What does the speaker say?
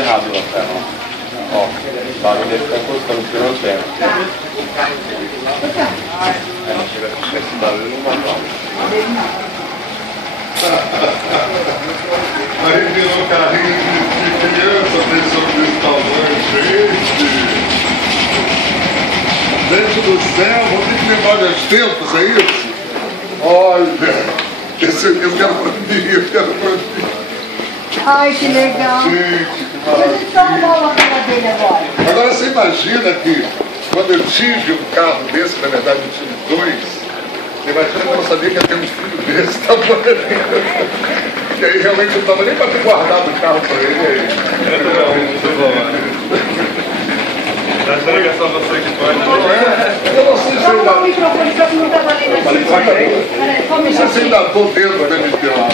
errado lá, tá? Ó, o barulho dele tá encostando, porque não tem. Ela chega a puxar esse barulho e não vai mal. Aí virou carrinho de criança, pensando desse tamanho, gente. Gente do céu, vou ter que lembrar meus tempos, é isso? Olha, esse aqui eu quero pra mim, eu quero pra mim. Ai, que legal. Gente, que Mas então vamos a cara dele agora. Agora você imagina que quando eu tive um carro desse, na verdade eu tive dois, imagina que eu não sabia que ia ter um filho desse tamanho. E aí realmente não estava nem para ter guardado o carro para ele. Muito bom, mano. Acho que é só você que pode. Não é? Eu não sei se Vamos dar o ainda... microfone para que não está valendo aqui. Não sei se ainda estou dentro da MTA.